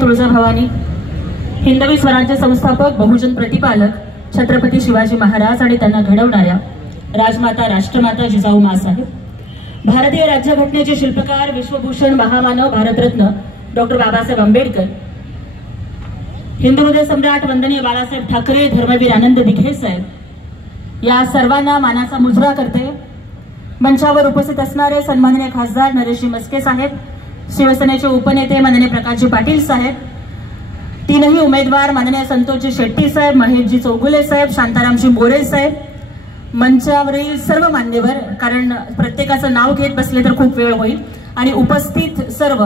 तुळजाभवानी हिंदवी स्वराज्य संस्थापक बहुजन प्रतिपालक छत्रपती शिवाजी महाराज आणि त्यांना घडवणाऱ्या राजमाता राष्ट्रमाता जिजाऊ माँसाहेब, भारतीय राज्यघटनेचे शिल्पकार विश्वभूषण महामानव भारतरत्न डॉक्टर बाबासाहेब आंबेडकर, हिंदू हृदय सम्राट वंदनीय बाळासाहेब ठाकरे, धर्मवीर आनंद दिघे साहेब या सर्वांना मानाचा मुजरा करते। मंचावर उपस्थित असणारे सन्माननीय खासदार नरेशजी मस्के साहेब, शिवसेनेचे उपनेते माननीय प्रकाशजी पाटील साहेब, तीनही उमेदवार माननीय संतोषजी शेट्टी साहेब, महेशजी चौगुले साहेब, शांतारामजी मोरे साहेब, मंचावरील सर्व मान्यवर, कारण प्रत्येकाचं नाव घेत बसले तर खूप वेळ होईल, आणि उपस्थित सर्व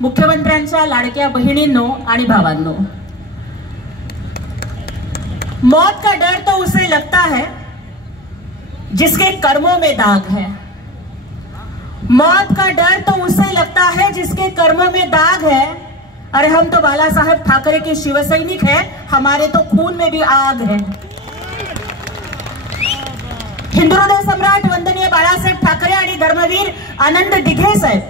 मुख्यमंत्र्यांच्या लाडक्या बहिणींनो आणि भावांनो, मौत का डर तो उसे लगता है जिसके कर्मों में दाग है। मौत का डर तो उसे लगता है जिसके कर्मों में दाग है। अरे हम तो बाला साहेब ठाकरे के शिवसैनिक हैं, हमारे तो खून में भी आग है। हिंदू हृदय सम्राट वंदनीय बाळासाहेब ठाकरे आणि धर्मवीर आनंद दिघे साहेब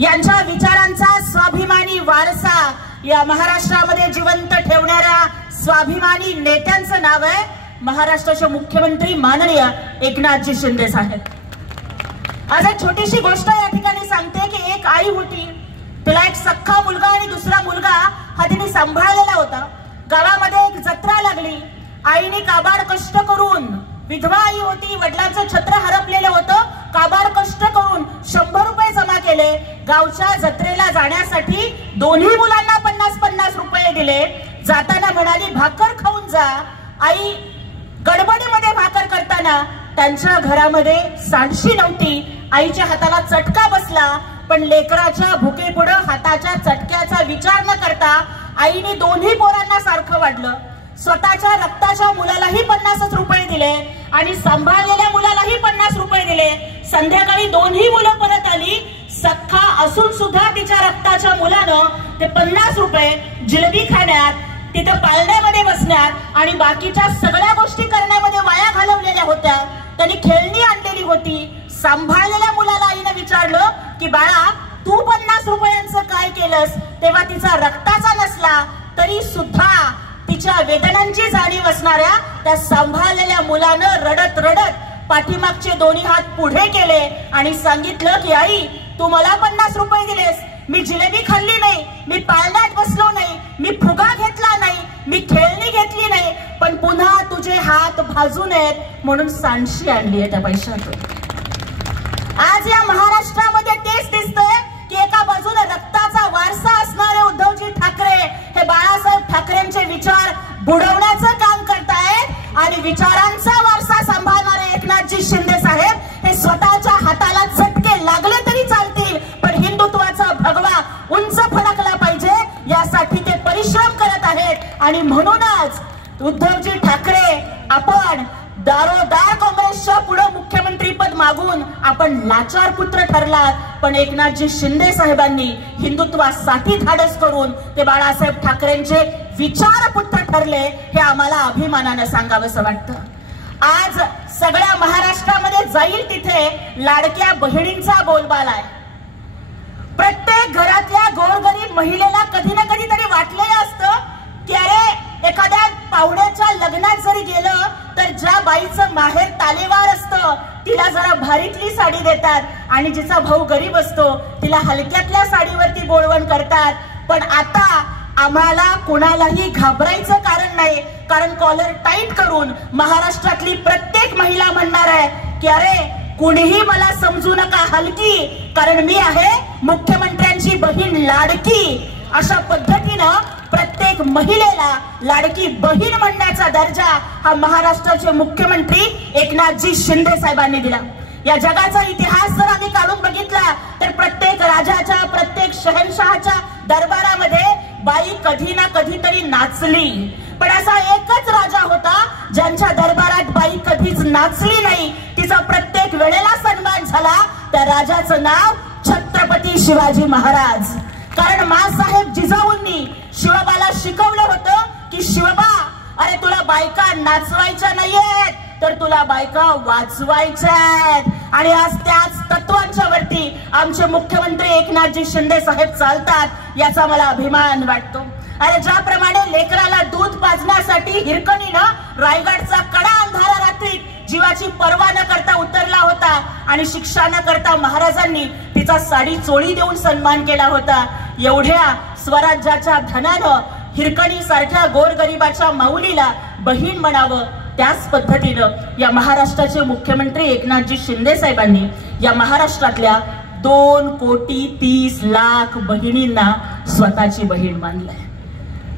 यांच्या विचारांचा स्वाभिमानी वारसा या महाराष्ट्रामध्ये जिवंत ठेवणाऱ्या स्वाभिमानी नेत्यांचं नाव आहे महाराष्ट्राचे मुख्यमंत्री माननीय एकनाथजी शिंदे साहेब। आज एक छोटीशी गोष्ट या ठिकाणी सांगते की एक आई होती, तिला एक सख्खा मुलगा आणि दुसरा मुलगा हा तिने सांभाळलेला होता। गावामध्ये एक जत्रा लागली, आईने काबाड कष्ट करून, विधवा आई होती, वडिलांचं छत्र हरपलेलं होतं, काबाड कष्ट करून 100 रुपये जमा केले। गावच्या जत्रेला जाण्यासाठी दोन्ही मुलांना 50-50 रुपये दिले। जाताना म्हणाली भाकर खाऊन जा। आई गडबडीमध्ये भाकर करताना त्यांच्या घरामध्ये सांडशी नव्हती, आईच्या हाताला चटका बसला, पण लेकराच्या भुकेपुढे हाताच्या चटक्याचा विचार न करता आईने दोन्ही पोरांना सारखं वाढलं। स्वतःच्या रक्ताच्या मुलालाही 50 रुपये दिले आणि सांभाळलेल्या मुलालाही 50 रुपये दिले। संध्याकाळी दोन्ही मुलं परत आली, सख्खा असून सुद्धा तिच्या रक्ताच्या मुलानं ते 50 रुपये जिलेबी खाण्यात, तिथं पाळण्यामध्ये बसण्यात आणि बाकीच्या सगळ्या गोष्टी करण्यामध्ये वाया घालवलेल्या होत्या। त्यांनी खेळणी आणलेली होती। सांभाळलेल्या मुलाला आईने विचारलं की बाळा तू 50 रुपयांचं काय केलंस, तेव्हा तिचा रक्ताचा नसला तरी सुद्धा तिच्या वेदनांची जाणीव असणाऱ्या त्या सांभाळलेल्या मुलानं रडत रडत पाठीमागचे दोन्ही हात पुढे केले आणि सांगितलं की आई तू मला 50 रुपये दिलेस, मी जिलेबी खाल्ली नाही, मी पाळण्यात बसलो नाही, मी फुगा घेतला नाही, मी खेळणी घेतली नाही, पण पुन्हा तुझे हात भाजू नयेत म्हणून सांडशी आणली आहे त्या पैशातून। आज या महाराष्ट्रामध्ये तेच दिसतंय की एका बाजूला रक्ताचा वारसा असणारे उद्धवजी ठाकरे हे बाळासाहेब ठाकरेंचे विचार बुडवण्याचं काम करतायत आणि विचारांचा वारसा सांभाळणारे एकनाथजी शिंदे साहेब हे स्वतःच्या हाताला चटके लागले तरी चालतील, पण हिंदुत्वाचा भगवा उंच फडकला पाहिजे यासाठी ते परिश्रम करत आहेत। आणि म्हणूनच उद्धवजी ठाकरे आपण दारोदार काँग्रेसच्या पुढे मुख्यमंत्री पद मागून आपण लाचार पुत्र ठरलात, पण एकनाथजी शिंदे साहेबांनी हिंदुत्वासाठी धाडस करून ते बाळासाहेब ठाकरेंचे विचार पुत्र ठरले, हे आम्हाला अभिमानाने सांगावंसं वाटतं। आज सगळ्या महाराष्ट्रामध्ये जाईल तिथे लाडक्या बहिणींचा बोलबाला आहे। प्रत्येक घरातल्या गोरगरीब महिलेला कधी ना कधी तरी वाटलेलं असतं की अरे एखाद्या पाहुण्याच्या लग्नात जरी गेलं तर ज्या बाईचं माहेर तालेवार असतं तिला जरा भारीतली साडी देतात आणि जिचा भाऊ गरीब असतो तिला हलक्यातल्या साडीवरती बोलवण करतात। पण आता आम्हाला कोणालाही घाबरायचं कारण नाही, कारण कॉलर टाईट करून महाराष्ट्रातली प्रत्येक महिला म्हणणार आहे की अरे कुणीही मला समजू नका हलकी, कारण मी आहे मुख्यमंत्र्यांची बहीण लाडकी। अशा पद्धतीनं प्रत्येक महिलेला लाडकी बहीण म्हणण्याचा दर्जा हा महाराष्ट्राचे मुख्यमंत्री एकनाथजी शिंदे साहेबांनी दिला। या जगाचा इतिहास जर आम्ही काढून बघितला तर प्रत्येक राजाच्या, प्रत्येक शहनशाहच्या दरबारामध्ये बाई कधी ना कधीतरी नाचली, पण असा एकच राजा होता ज्यांच्या दरबारात बाई कधीच नाचली नाही, तिचा प्रत्येक वेळेला सन्मान झाला। त्या राजाचं नाव छत्रपती शिवाजी महाराज। कारण माँसाहेब जिजाऊंनी शिवबाला शिकवलं होतं की शिवबा अरे तुला बायका नाचवायच्या नाहीयेत तर तुला बायका वाचवायच्या आहेत। आणि आज त्याच तत्वांच्या वरती आमचे मुख्यमंत्री एकनाथजी शिंदे साहेब चालतात। याचा मला अभिमान वाटतो. अरे ज्याप्रमाणे लेकराला दूध पाजण्यासाठी हिरकणीनं रायगडचा कडा अंधारा रात्रीत जीवाची पर्वा न करता उतरला होता आणि शिक्षा न करता महाराजांनी तिचा साडी चोळी देऊन सन्मान केला होता, एवढ्या स्वराज्याच्या धनानं हिरकणी सारख्या गोरगरिबाच्या माऊलीला बहीण म्हणावं, त्याच पद्धतीनं या महाराष्ट्राचे मुख्यमंत्री एकनाथजी शिंदे साहेबांनी या महाराष्ट्रातल्या 2,30,00,000 बहिणींना स्वतःची बहीण मानलंय.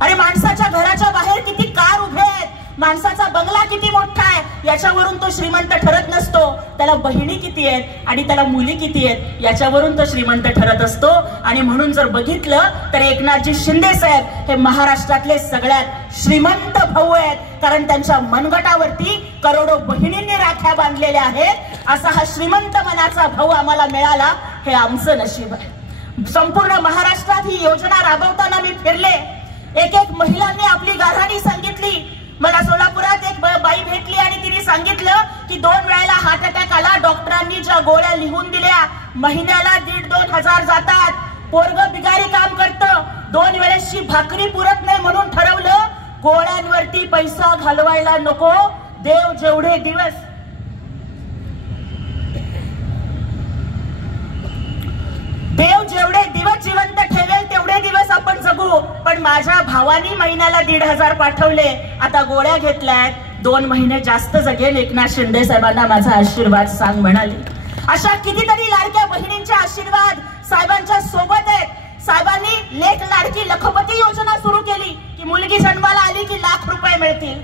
अरे माणसाच्या घराच्या बाहेर किती कार उभे आहेत, माणसाचा बंगला किती मोठा आहे, याच्यावरून तो श्रीमंत ठरत नसतो. त्याला बहिणी किती आहेत आणि त्याला मुली किती आहेत याच्यावरून तो श्रीमंत ठरत असतो. आणि म्हणून जर बघितलं तर एकनाथजी शिंदे साहेब हे महाराष्ट्रातले सगळ्यात श्रीमंत भाऊ आहेत, कारण त्यांच्या मनगटावरती करोडो बहिणींनी राख्या बांधलेल्या आहेत. असा हा श्रीमंत मनाचा भाऊ आम्हाला मिळाला, हे आमचं नशीब आहे. संपूर्ण महाराष्ट्रात ही योजना राबवताना मी फिरले, एक महिलांनी आपली गाऱ्हाणी सांगितली. मला सोलापुरात एक बाई भेटली आणि तिने सांगितलं की 2 वेळेला हार्ट अटॅक आला, डॉक्टरांनी ज्या गोळ्या लिहून दिल्या महिन्याला 1,500-2,000 हजार जातात, पोरग बिगारी काम करतं, 2 वेळेसची भाकरी पुरत नाही म्हणून ठरवलं गोळ्यांवरती पैसा घालवायला नको, देव जेवढे दिवस जिवंत ठेवेल तेवढे दिवस आपण जगू. पण माझ्या भावानी महिन्याला 1,500 पाठवले, आता गोळ्या घेतल्यात, 2 महिने जास्त जगेल, एकनाथ शिंदे साहेबांना माझा आशीर्वाद सांग म्हणाली. अशा कितीतरी लाडक्या बहिणींचे आशीर्वाद साहेबांच्या सोबत आहेत. साहेबांनी लेक लाडकी लखपती योजना सुरू केली की मुलगी जन्माला आली की ₹1,00,000 मिळतील.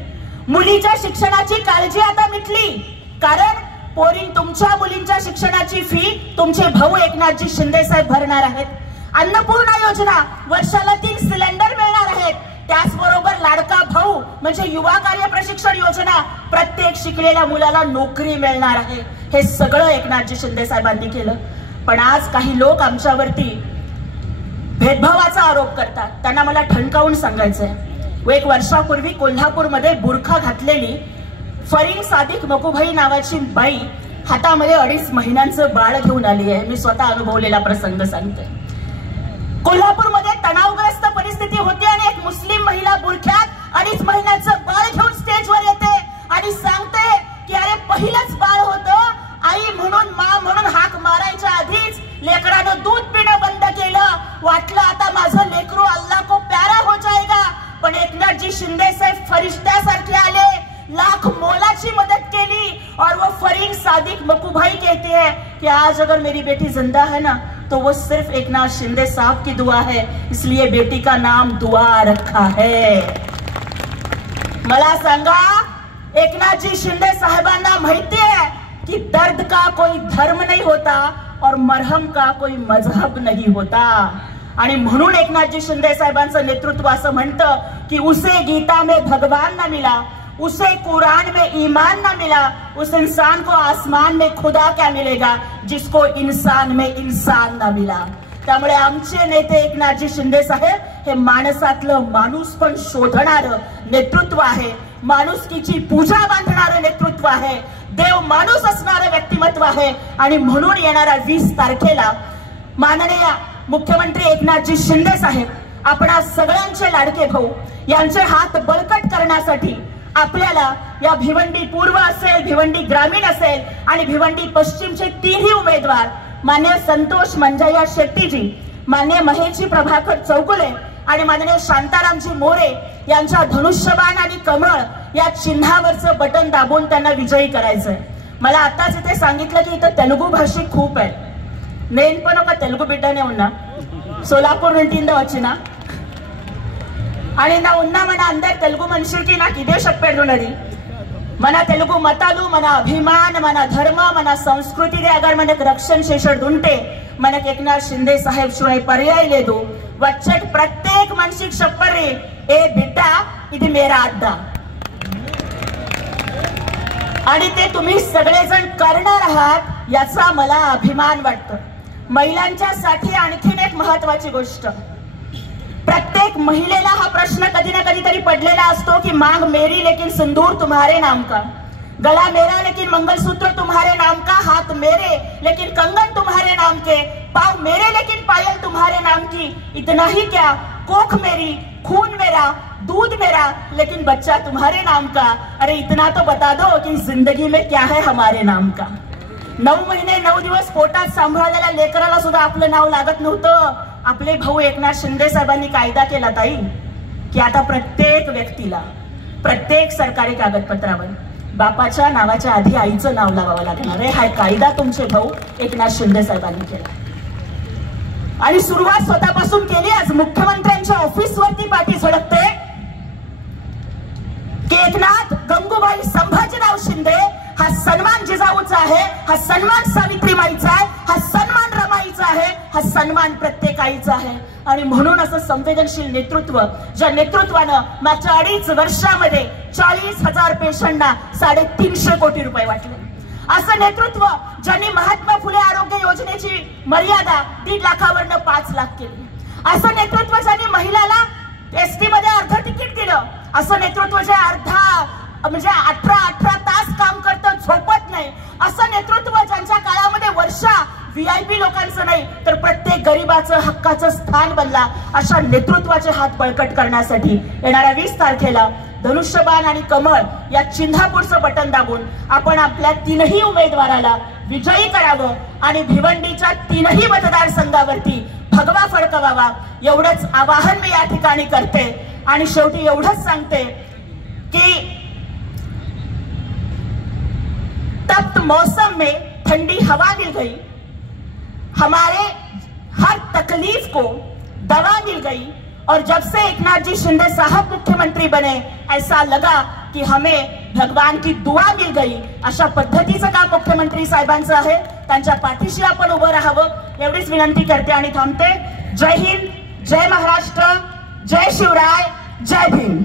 मुलीच्या शिक्षणाची काळजी आता मिटली, कारण तुमच्या मुलींच्या शिक्षणाची फी तुमचे भाऊ एकनाथजी शिंदे साहेब भरणार आहेत. अन्नपूर्णा योजना, वर्षाला 3 सिलेंडर मिळणार आहेत. त्याचबरोबर लाडका भाऊ म्हणजे युवा कार्य प्रशिक्षण योजना, प्रत्येक शिकलेल्या मुलाला नोकरी मिळणार आहे. हे सगळं एकनाथजी शिंदे साहेबांनी केलं. पण आज काही लोक आमच्यावरती भेदभावाचा आरोप करतात. त्यांना मला ठणकावून सांगायचंय, 1 वर्षापूर्वी कोल्हापूरमध्ये बुरखा घातलेली फरीन सादिक मकुभाई नावाची बाई हातामध्ये 2.5 महिन्यांचं बाळ घेऊन आली आहे. मी स्वतः अनुभवलेला प्रसंग सांगते. कोल्हापूरमध्ये तणावग्रस्त परिस्थिती होती आणि एक मुस्लिम महिला बुरख्यात 2.5 महिन्याचं बाळ घेऊन स्टेजवर येते आणि सांगते की अरे पहिलंच बाळ होतं, आई म्हणून मा म्हणून हाक मारायच्या आधीच लेकरानं दूध पिणं बंद केलं, वाटलं आता माझं लेकरू अल्लाह को प्यारा हो जाएगा. पण एकनाथजी शिंदे साहेब फरिश्त्यासारखे आले, लाख मोलाची मदत केली और वो फरीन सादिक मकुभाई कहते हैं कि आज अगर मेरी बेटी जिंदा है ना तो वो सिर्फ एकनाथ शिंदे साहब की दुआ है, इसलिए बेटी का नाम दुआ रखा है. मला सांगा, एकनाथजी शिंदे साहेबांना माहिती है कि दर्द का कोई धर्म नहीं होता और मरहम का कोई मजहब नहीं होता. आणि म्हणून एकनाथजी शिंदे साहेबांचं नेतृत्व असं म्हणतं की उसे गीता में भगवान न मिला, उसे कुरान में ईमान न मिला, उस इंसान को आसमान में खुदा क्या मिलेगा, जिसको इंसान में इंसान न मिला. त्यामुळे आमचे नेते एकनाथजी शिंदे साहेब हे माणसातलं माणूस पण शोधणारं नेतृत्व आहे, माणुसकीची पूजा बांधणारं नेतृत्व आहे, देव माणूस असणारं व्यक्तिमत्व आहे. आणि म्हणून येणाऱ्या 20 तारखेला माननीय मुख्यमंत्री एकनाथजी शिंदे साहेब आपणा सगळ्यांचे लाडके भाऊ यांचे हात बळकट करण्यासाठी आपल्याला या भिवंडी पूर्व असेल, भिवंडी ग्रामीण असेल आणि भिवंडी पश्चिमचे 3ही उमेदवार माननीय संतोष मंजय्या शेट्टीजी, माननीय महेशजी प्रभाकर चौगुले आणि माननीय शांतारामजी मोरे यांच्या धनुष्यबाण आणि कमळ या चिन्हावरचं बटन दाबून त्यांना विजयी करायचंय. मला आताच इथे सांगितलं की इथं तेलुगू भाषिक खूप आहे. నేను पण ఒక తెలుగు బిడ్డనే ఉన్నా, సోలాపూర్ నుండి వచ్చిన आणि నా ఉన్నా మన అందరు తెలుగు మనుషులకి నాకు ఇదే చెప్పేడున్నది, మన తెలుగు మతాలు, మన అభిమాన, మన ధర్మ, మన సంస్కృతిదే అగర్ మనకు రక్షణ చేసేది ఉంటే మనకు एकनाथ शिंदे साहेब शिवाय पर्याय లేదు. వచ్చేటి ప్రత్యేక మనిషికి చెప్పర్రి, ఏ బిడ్డ ఇది మేరా అడ్డా. आणि ते तुम्ही सगळेजण करणार आहात याचा मला अभिमान वाटतो. महिलांच्यासाठी आणखीन एक महत्त्वाची गोष्ट, प्रत्येक महिलेला हा प्रश्न कधी ना कधीतरी पडलेला असतो की मांग मेरी लेकिन सिंदूर तुम्हारे नाम का, गला मेरा लेकिन मंगलसूत्र तुम्हारे नाम का, हाथ मेरे लेकिन कंगन तुम्हारे नाम के. पाँव मेरे लेकिन पायल तुम्हारे नाम की, इतना ही क्या, कोख मेरी, खून मेरा, दूध मेरा, लेकिन बच्चा तुम्हारे नाम का। अरे इतना तो बता दो कि जिंदगी में क्या है हमारे नाम का। 9 महिने 9 दिवस पोटात सांभाळलेल्या लेकराला सुद्धा आपलं नाव लागत नव्हतं। आपले भाऊ एकनाथ शिंदे साहेबांनी कायदा केला ताई, की आता प्रत्येक व्यक्तीला प्रत्येक सरकारी कागदपत्रावर बापाच्या नावाच्या आधी आईचं नाव लावावं लागणार आहे। हा कायदा तुमचे भाऊ एकनाथ शिंदे साहेबांनी केला आणि सुरुवात स्वतःपासून केली। आज मुख्यमंत्र्यांच्या ऑफिसवरती पाठी झळकते की एकनाथ गंगूबाई संभाजीराव शिंदे, हा सन्मान जिजाऊचा आहे, हा सन्मान सावित्रीमाईचा आहे, हा सन्मान रमाईचा आहे, हा सन्मान प्रत्येक आईचा आहे। आणि म्हणून असं संवेदनशील नेतृत्व, ज्या नेतृत्वानं मागच्या 2.5 वर्षामध्ये 40,000 पेशंटना 350 कोटी रुपये वाटले, असं नेतृत्व ज्यांनी महात्मा फुले आरोग्य योजनेची मर्यादा 1.5 लाखावरनं 5 लाख केली, असं नेतृत्व ज्यांनी महिलाला एसटी मध्ये अर्ध तिकीट दिलं, असं नेतृत्व जे म्हणजे 18 तास काम करतं, झोपत नाही, असं नेतृत्व ज्यांच्या काळामध्ये वर्षा VIP लोकांचं नाही तर प्रत्येक गरीबाचं हक्काचं स्थान बनला, अशा नेतृत्वाचे हात बळकट करण्यासाठी येणाऱ्या 20 तारखेला धनुष्यबाण आणि कमळ या चिन्हापूरचं बटन दाबून आपण आपल्या 3ही उमेदवाराला विजयी करावं आणि भिवंडीच्या 3ही मतदारसंघावरती भगवा फडकवावा, एवढंच आवाहन मी या ठिकाणी करते। आणि शेवटी एवढंच सांगते की तप्त मौसम में ठंडी हवा मिल गई, हमारे हर तकलीफ को दवा मिल गई, और जब से एकनाथ जी शिंदे साहब मुख्यमंत्री बने ऐसा लगा की हमें भगवान की दुआ मिल गई। अशा पद्धतीचं काम मुख्यमंत्री साहेबांचं आहे, त्यांच्या पाठीशी आपण उभं राहावं एवढीच विनंती करते आणि थांबते। जय हिंद, जय महाराष्ट्र, जय शिवराय, जय भीम।